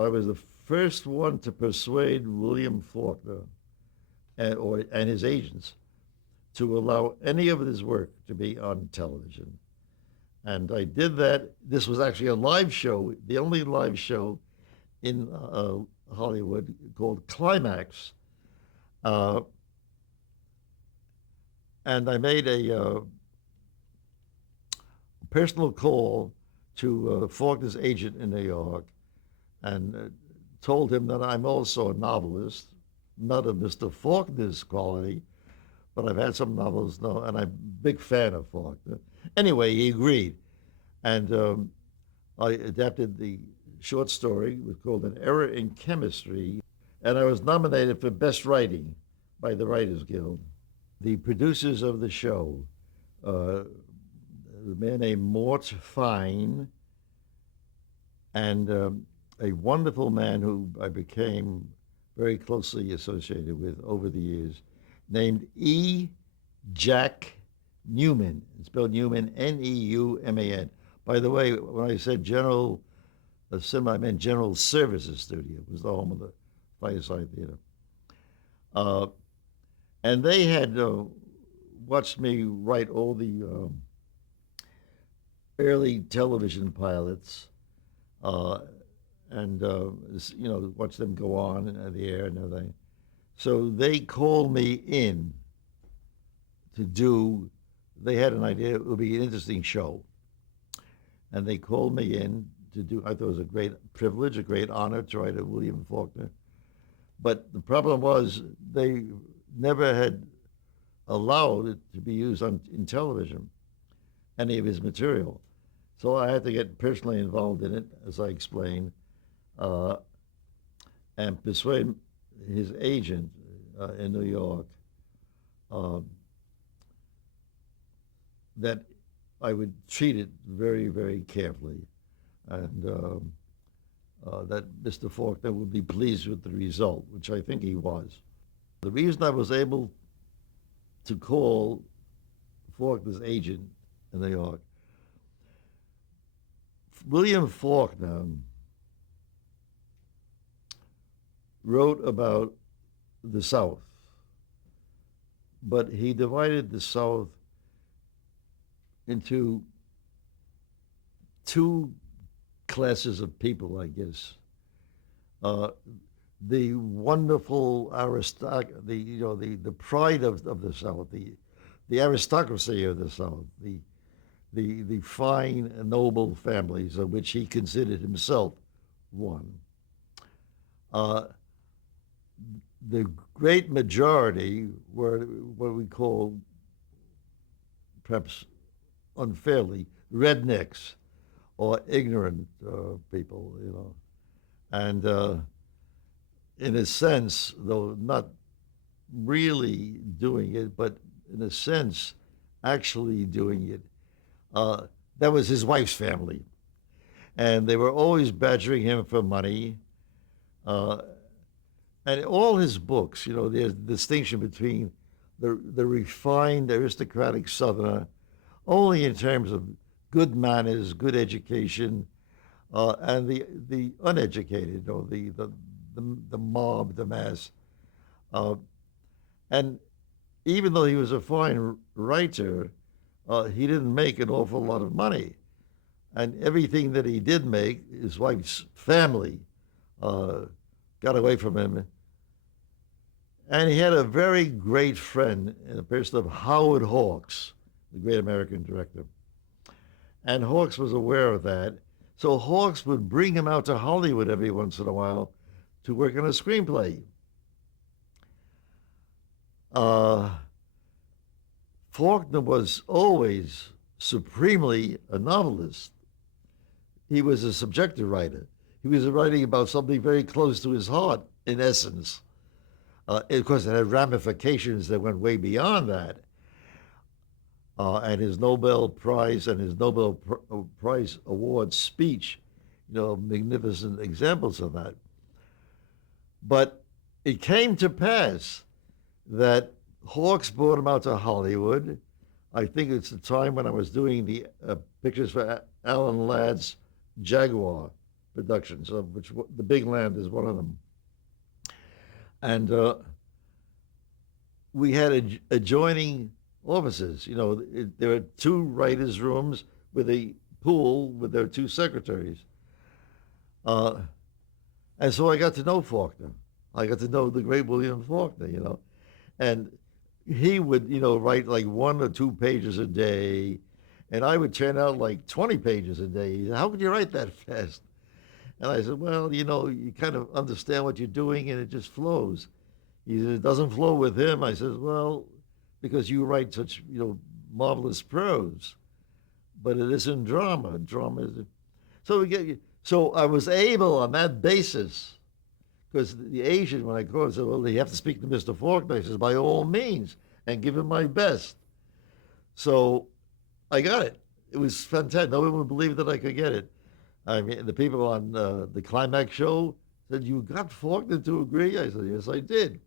I was the first one to persuade William Faulkner and his agents to allow any of his work to be on television. And I did that. This was actually a live show, the only live show in Hollywood called Climax. Uh, and I made a personal call to Faulkner's agent in New York and told him that I'm also a novelist, not of Mr. Faulkner's quality, but I've had some novels, no, and I'm a big fan of Faulkner. Anyway, he agreed, and I adapted the short story. It was called An Error in Chemistry, and I was nominated for Best Writing by the Writers Guild. The producers of the show, a man named Mort Fine, and a wonderful man who I became very closely associated with over the years, named E. Jack Newman. It's spelled Newman, Neuman. By the way, when I said General Cinema, I meant General Services Studio. It was the home of the Fireside Theater. And they had watched me write all the early television pilots, and watch them go on in the air and everything. So they called me in to do. They had an idea it would be an interesting show, and they called me in to do. I thought it was a great privilege, a great honor to write a William Faulkner. But the problem was they never had allowed it to be used in television, any of his material. So I had to get personally involved in it, as I explained, and persuade his agent in New York that I would treat it very, very carefully, and that Mr. Faulkner would be pleased with the result, which I think he was. The reason I was able to call Faulkner's agent in New York, William Faulkner wrote about the South, but he divided the South into two classes of people, I guess. The wonderful the pride of the South, the aristocracy of the South, the fine and noble families of which he considered himself one. The great majority were what we call, perhaps unfairly, rednecks or ignorant people, and in a sense, though not really doing it, but in a sense, actually doing it. That was his wife's family, and they were always badgering him for money. And all his books, there's a distinction between the refined aristocratic Southerner, only in terms of good manners, good education, and the uneducated, or the mob, the mass. And even though he was a fine writer, he didn't make an awful lot of money. And everything that he did make, his wife's family got away from him. And he had a very great friend in the person of Howard Hawks, the great American director. And Hawks was aware of that. So Hawks would bring him out to Hollywood every once in a while to work on a screenplay. Faulkner was always supremely a novelist. He was a subjective writer. He was writing about something very close to his heart, in essence. Of course, it had ramifications that went way beyond that. And his Nobel Prize and his Nobel Prize Award speech, magnificent examples of that. But it came to pass that Hawks brought him out to Hollywood. I think it's the time when I was doing the pictures for Alan Ladd's Jaguar productions, of which The Big Land is one of them. And we had adjoining offices. You know, there were two writers' rooms with a pool with their two secretaries. Uh, and so I got to know Faulkner. I got to know the great William Faulkner, you know. And he would, you know, write like 1 or 2 pages a day, and I would turn out like 20 pages a day. He said, "How could you write that fast?" And I said, "Well, you know, you kind of understand what you're doing, and it just flows." He said, "It doesn't flow with him." I said, "Well, because you write such, you know, marvelous prose, but it isn't drama. Drama is." So we get. So I was able on that basis, because the agent, when I called, said, "Well, you have to speak to Mr. Faulkner." I says, "By all means, and give him my best." So I got it. It was fantastic. No one would believe that I could get it. I mean, the people on the Climax show said, "You got Faulkner to agree?" I said, "Yes, I did."